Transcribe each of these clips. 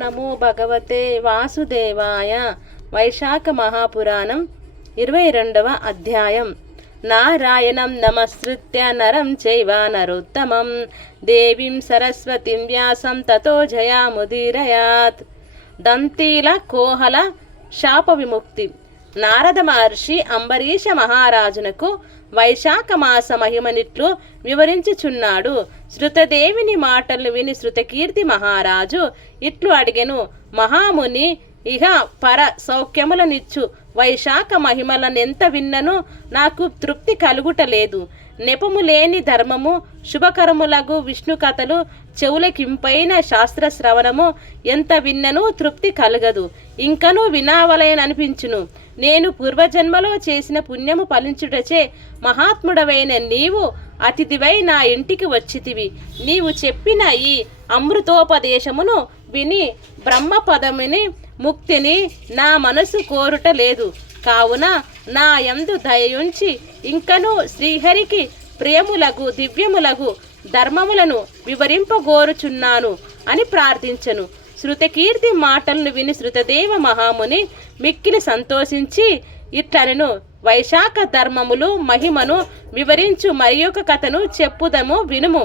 నమో భగవతే వాసుదేవాయ. వైశాఖ మహాపురాణం 22వ అధ్యాయం. నారాయణం నమస్కృత్య నరం చైవ నరోత్తమం దేవీం సరస్వతిం వ్యాసం తతో జయాముదీరయాత్. దంతీల కోహల శాప విముక్తి. నారద మహర్షి అంబరీష మహారాజునకు వైశాఖ మాస మహిమనిట్లు వివరించుచున్నాడు. శృతదేవిని మాటలు విని శృతకీర్తి మహారాజు ఇట్లు అడిగెను. మహాముని, ఇహ పర సౌఖ్యములనిచ్చు వైశాఖ మహిమలనెంత విన్నను నాకు తృప్తి కలుగుటలేదు. నెపము లేని ధర్మము, శుభకరములగు విష్ణు కథలు, చెవులకింపైన శాస్త్రశ్రవణము ఎంత విన్నను తృప్తి కలగదు. ఇంకనూ వినావలననిపించును. నేను పూర్వజన్మలో చేసిన పుణ్యము ఫలించుటచే మహాత్ముడవైన నీవు అతిథివై నా ఇంటికి వచ్చితివి. నీవు చెప్పిన ఈ అమృతోపదేశమును విని బ్రహ్మపదముని ముక్తిని నా మనసు కోరుట లేదు. కావున నా యందు దయయుంచి ఇంకనూ శ్రీహరికి ప్రియములగు దివ్యములగు ధర్మములను వివరింపగోరుచున్నాను అని ప్రార్థించెను. శృతకీర్తి మాటలను విని శృతదేవ మహాముని మిక్కిలి సంతోషించి ఇట్లనెను. వైశాఖ ధర్మములు మహిమను వివరించు మరి ఒక కథను చెప్పుదము వినుము.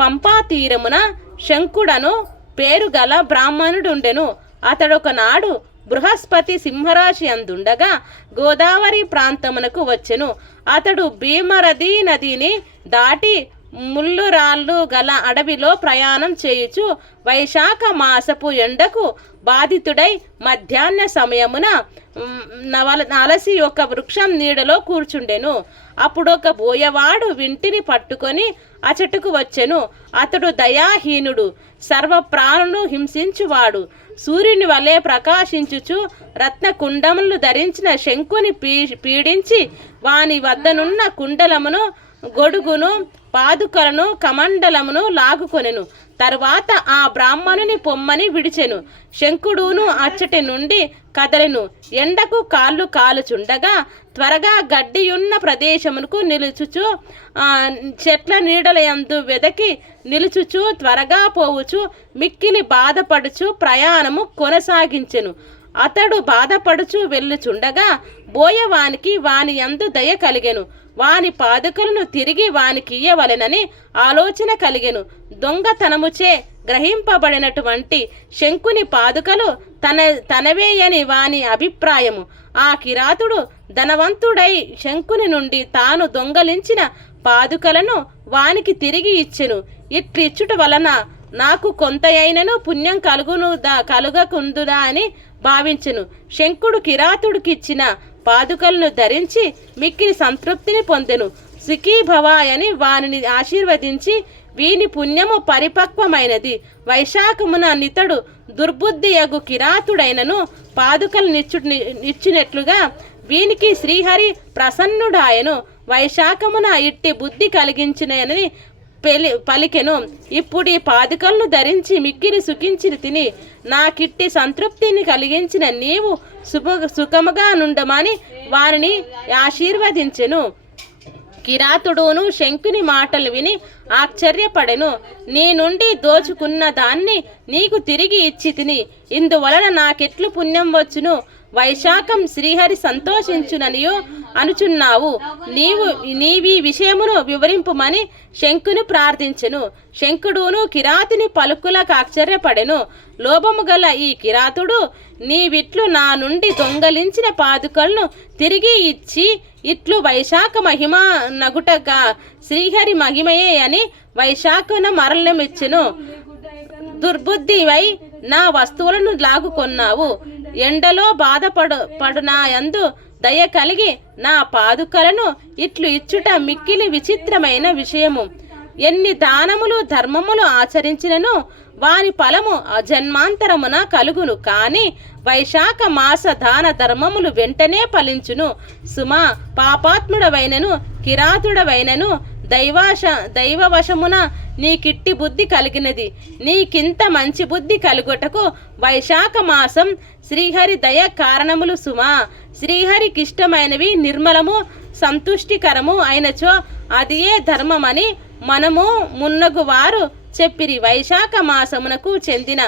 పంపా తీరమున శంకుడను పేరు గల బ్రాహ్మణుడుండెను. అతడొకనాడు బృహస్పతి సింహరాశి అందుండగా గోదావరి ప్రాంతమునకు వచ్చెను. అతడు భీమరథి నదిని దాటి ముళ్ళు రాళ్ళు గల అడవిలో ప్రయాణం చేయుచు వైశాఖ మాసపు ఎండకు బాధితుడై మధ్యాహ్న సమయమున అలసి ఒక వృక్షం నీడలో కూర్చుండెను. అప్పుడొక బోయవాడు వింటిని పట్టుకొని అచటుకు వచ్చెను. అతడు దయాహీనుడు, సర్వ ప్రాణులను హింసించువాడు. సూర్యుని వలె ప్రకాశించుచు రత్న కుండములు ధరించిన శంకుని పీడించి వాని వద్దనున్న కుండలమును, గొడుగును, పాదుకలను, కమండలమును లాగుకొనెను. తరువాత ఆ బ్రాహ్మణుని పొమ్మని విడిచెను. శంకుడును అచ్చటి నుండి కదలెను. ఎండకు కాళ్ళు కాలుచుండగా త్వరగా గడ్డియున్న ప్రదేశమునకు నిలుచుచు చెట్ల నీడలయందు వెదకి నిలుచుచు త్వరగా పోవుచు మిక్కిలి బాధపడుచు ప్రయాణము కొనసాగించెను. అతడు బాధపడుచు వెళ్ళుచుండగా బోయవానికి వాని యందు దయ కలిగెను. వాని పాదుకలను తిరిగి వానికి ఇయ్యవలెనని ఆలోచన కలిగెను. దొంగతనముచే గ్రహింపబడినటువంటి శంకుని పాదుకలు తనవేయని వాని అభిప్రాయము. ఆ కిరాతుడు ధనవంతుడై శంకుని నుండి తాను దొంగలించిన పాదుకలను వానికి తిరిగి ఇచ్చెను. ఇట్లిచ్చుట వలన నాకు కొంతయైనను పుణ్యం కలుగకుందుదా అని భావించెను. శంకుడు కిరాతుడికిచ్చిన పాదుకలను ధరించి మిక్కిలి సంతృప్తిని పొందెను. సుఖీభవాయని వానిని ఆశీర్వదించి వీని పుణ్యము పరిపక్వమైనది. వైశాఖమున నితడు దుర్బుద్ధియగు కిరాతుడైనను పాదుకలు నిచ్చినట్లుగా వీనికి శ్రీహరి ప్రసన్నుడాయను. వైశాఖమున ఇట్టి బుద్ధి కలిగించినని పలికెను. ఇప్పుడు ఈ పాదుకలను ధరించి మిక్కిలి సుఖించి తిని నాకిట్టి సంతృప్తిని కలిగించిన నీవు సుఖముగా నుండమని వారిని ఆశీర్వదించెను. కిరాతుడును శంకుని మాటలు విని ఆశ్చర్యపడెను. నీ నుండి దోచుకున్న దాన్ని నీకు తిరిగి ఇచ్చి తిని ఇందువలన నాకెట్లు పుణ్యం వచ్చును? వైశాఖం శ్రీహరి సంతోషించుననియో అనుచున్నావు. నీవి విషయమును వివరింపుమని శంకుని ప్రార్థించెను. శంకుడును కిరాతుని పలుకులకు ఆశ్చర్యపడెను. లోభము గల ఈ కిరాతుడు నీవిట్లు నా నుండి దొంగలించిన పాదుకలను తిరిగి ఇచ్చి ఇట్లు వైశాఖ మహిమ నగుటగా శ్రీహరి మహిమయే అని వైశాఖన మరలమిచ్చెను. దుర్బుద్ధివై నా వస్తువులను లాగుకొన్నావు. ఎండలో బాధపడు నా యందు దయ కలిగి నా పాదుకలను ఇట్లు ఇచ్చుట మిక్కిలి విచిత్రమైన విషయము. ఎన్ని దానములు ధర్మములు ఆచరించినను వాని ఫలము జన్మాంతరమున కలుగును. కానీ వైశాఖ మాస దాన ధర్మములు వెంటనే ఫలించును. సుమా, పాపాత్ముడవైనను కిరాతుడవైనను దైవవశమున నీకిట్టి బుద్ధి కలిగినది. నీకింత మంచి బుద్ధి కలుగుటకు వైశాఖ మాసం శ్రీహరి దయ కారణములు సుమా. శ్రీహరికిష్టమైనవి నిర్మలము సంతుష్టికరము అయినచో అది ఏ ధర్మమని మనము మున్నగు వారు చెప్పిరి. వైశాఖ మాసమునకు చెందిన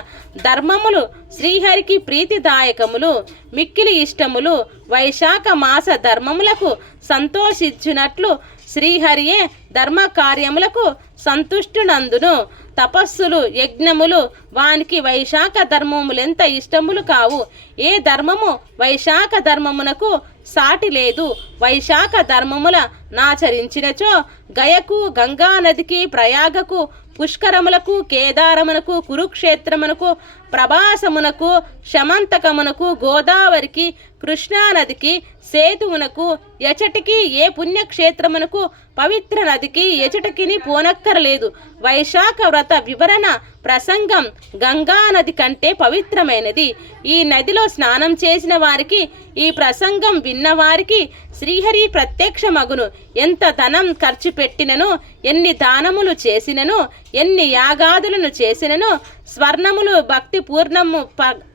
ధర్మములు శ్రీహరికి ప్రీతిదాయకములు, మిక్కిలి ఇష్టములు. వైశాఖ మాస ధర్మములకు సంతోషించునట్లు శ్రీహరియే ధర్మ కార్యములకు సంతుష్టునందును. తపస్సులు యజ్ఞములు వానికి వైశాఖ ధర్మములెంత ఇష్టములు కావు. ఏ ధర్మము వైశాఖ ధర్మమునకు సాటి లేదు. వైశాఖ ధర్మముల నాచరించినచో గయకు, గంగా నదికి, ప్రయాగకు, పుష్కరములకు, కేదారమునకు, కురుక్షేత్రమునకు, ప్రభాసమునకు, శమంతకమునకు, గోదావరికి, కృష్ణానదికి, సేతువునకు, ఎచటికి, ఏ పుణ్యక్షేత్రమునకు, పవిత్ర నదికి ఎచటికిని పోనక్కరలేదు. వైశాఖ వ్రత వివరణ ప్రసంగం గంగా నది కంటే పవిత్రమైనది. ఈ నదిలో స్నానం చేసిన వారికి, ఈ ప్రసంగం విన్నవారికి శ్రీహరి ప్రత్యక్షమగును. ఎంత ధనం ఖర్చు పెట్టినను, ఎన్ని దానములు చేసినను, ఎన్ని యాగాదులను చేసినను, స్వర్ణములు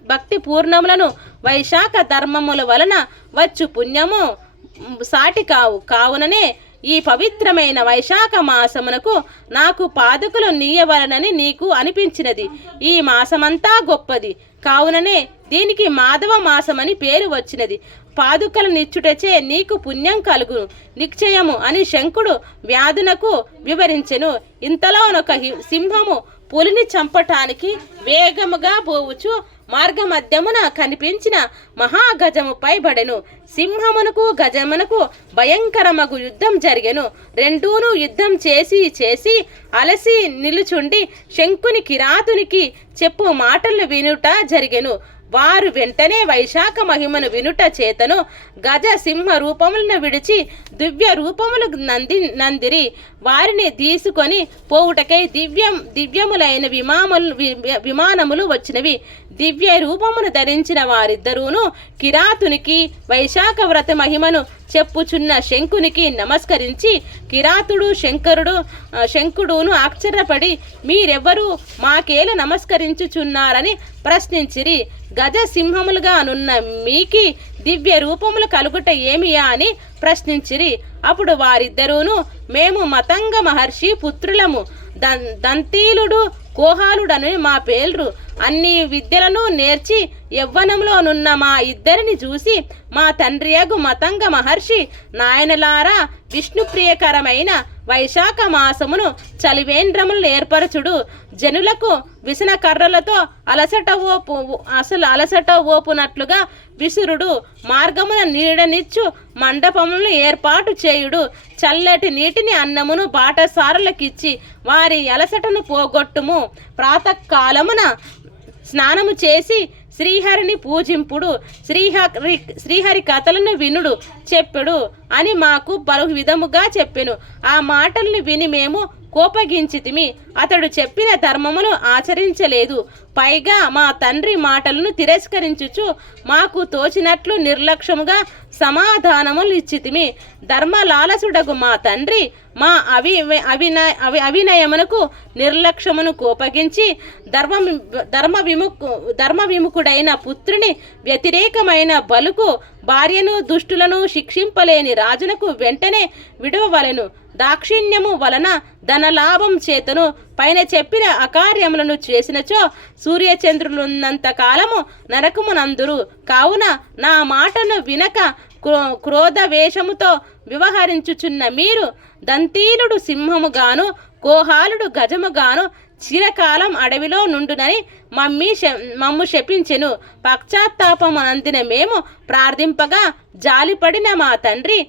భక్తి పూర్ణములను వైశాఖ ధర్మముల వలన వచ్చు పుణ్యము సాటి కావు. కావుననే ఈ పవిత్రమైన వైశాఖ మాసమునకు నాకు పాదుకలు నీయవలనని నీకు అనిపించినది. ఈ మాసమంతా గొప్పది కావుననే దీనికి మాధవ మాసమని పేరు వచ్చినది. పాదుకలు నిచ్చుటచే నీకు పుణ్యం కలుగును నిశ్చయము అని శంకుడు వ్యాధునకు వివరించెను. ఇంతలోనొక సింహము పులిని చంపటానికి వేగముగా పోవచ్చు మార్గమధ్యమున కనిపించిన మహాగజముపై బడెను. సింహమునకు గజమునకు భయంకరమగు యుద్ధం జరిగెను. రెండూను యుద్ధం చేసి అలసి నిలుచుండి శంకుని కిరాతునికి చెప్పు మాటలు వినుట జరిగెను. వారు వెంటనే వైశాఖ మహిమను వినుట చేతను గజ సింహ రూపములను విడిచి దివ్య రూపములు నందిరి. వారిని తీసుకొని పోవుటకై దివ్యములైన విమానములు వచ్చినవి. దివ్య రూపమును ధరించిన వారిద్దరూను కిరాతునికి వైశాఖ వ్రత మహిమను చెప్పుచున్న శంకునికి నమస్కరించి, కిరాతుడు శంకుడును ఆశ్చర్యపడి మీరెవ్వరూ మాకేల నమస్కరించుచున్నారని ప్రశ్నించిరి. గజ సింహములుగా నున్న మీకి దివ్య రూపములు కలుగుట ఏమియా అని ప్రశ్నించిరి. అప్పుడు వారిద్దరూను మేము మతంగ మహర్షి పుత్రులము, దంతీలుడు కోహాలుడని మా పేర్లు. అన్ని విద్యలను నేర్చి యవ్వనంలో నున్న మా ఇద్దరిని చూసి మా తండ్రియగు మతంగ మహర్షి నాయనలారా, విష్ణుప్రియకరమైన వైశాఖ మాసమును చలివేంద్రములు ఏర్పరచుడు. జనులకు విసన కర్రలతో అలసట ఓపునట్లుగా విసురుడు. మార్గమున నీడనిచ్చు మండపములను ఏర్పాటు చేయుడు. చల్లటి నీటిని అన్నమును బాటసారులకిచ్చి వారి అలసటను పోగొట్టుము. ప్రాతకాలమున స్నానము చేసి శ్రీహరిని పూజింపుడు. శ్రీహరి కథలను వినుడు చెప్పుడు అని మాకు పలు విధముగా చెప్పెను. ఆ మాటల్ని విని మేము కోపగించితిమి. అతడు చెప్పిన ధర్మమును ఆచరించలేదు. పైగా మా తండ్రి మాటలను తిరస్కరించుచు మాకు తోచినట్లు నిర్లక్ష్యముగా సమాధానములు ఇచ్చితిమి. ధర్మలాలసుడగు మా తండ్రి మా అవినయమునకు నిర్లక్ష్యమును కోపగించి ధర్మ విముఖుడైన పుత్రుని వ్యతిరేకమైన బలుకు భార్యను దుష్టులను శిక్షింపలేని రాజునకు వెంటనే విడవవలెను. దాక్షిణ్యము వలన ధనలాభం చేతను పైన చెప్పిన అకార్యములను చేసినచో సూర్యచంద్రులున్నంత కాలము నరకమునందురు. కావున నా మాటను వినక క్రోధవేషముతో వ్యవహరించుచున్న మీరు దంతీలుడు సింహముగాను కోహాలుడు గజముగాను చిరకాలం అడవిలో నుండునని మమ్ము శపించెను. పశ్చాత్తాపమునందిన మేము ప్రార్థింపగా జాలిపడిన మా తండ్రి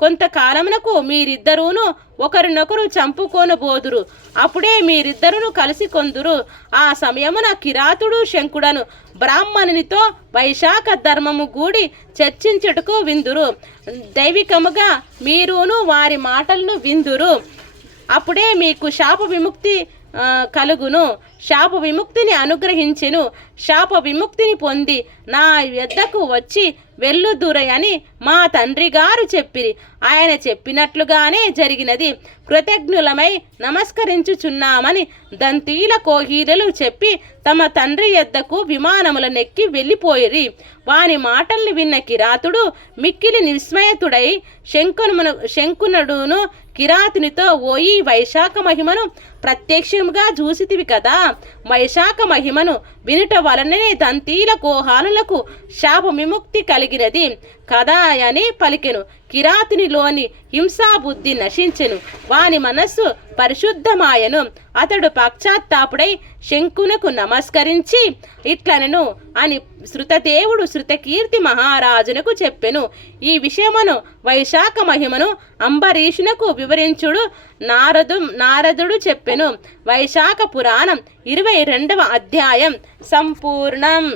కొంతకాలమునకు మీరిద్దరూను ఒకరినొకరు చంపుకొనబోదురు. అప్పుడే మీరిద్దరును కలిసి కొందురు. ఆ సమయమున కిరాతుడు శంకుడను బ్రాహ్మణునితో వైశాఖ ధర్మము గూడి చర్చించుటకు విందురు. దైవికముగా మీరును వారి మాటలను విందురు. అప్పుడే మీకు శాప విముక్తి కలుగును. శాప విముక్తిని అనుగ్రహించెను. శాప విముక్తిని పొంది నా యొద్దకు వచ్చి వెళ్ళుదురని మా తండ్రి గారు చెప్పిరి. ఆయన చెప్పినట్లుగానే జరిగినది. కృతజ్ఞులమై నమస్కరించుచున్నామని దంతీల కోహీలలు చెప్పి తమ తండ్రి యొద్దకు విమానముల నెక్కి వెళ్ళిపోయిరి. వాని మాటల్ని విన్న కిరాతుడు మిక్కిలి విస్మయతుడై శంకునుడును కిరాతునితో ఓయి వైశాఖ మహిమను ప్రత్యక్షముగా చూసితివి కదా. వైశాఖ మహిమను వినుట వలననే దంతీల కోహానులకు శాప విముక్తి కలిగినది కదా అని పలికెను. కిరాతునిలోని హింసాబుద్ధి నశించెను, వాని మనస్సు పరిశుద్ధమాయను. అతడు పశ్చాత్తాపుడై శంకునకు నమస్కరించి ఇట్లనెను అని శృతదేవుడు శృతకీర్తి మహారాజునకు చెప్పెను. ఈ విషయమును వైశాఖ మహిమను అంబరీషునకు వివరించుడు నారదుడు చెప్పెను. వైశాఖ పురాణం 22వ అధ్యాయం సంపూర్ణం.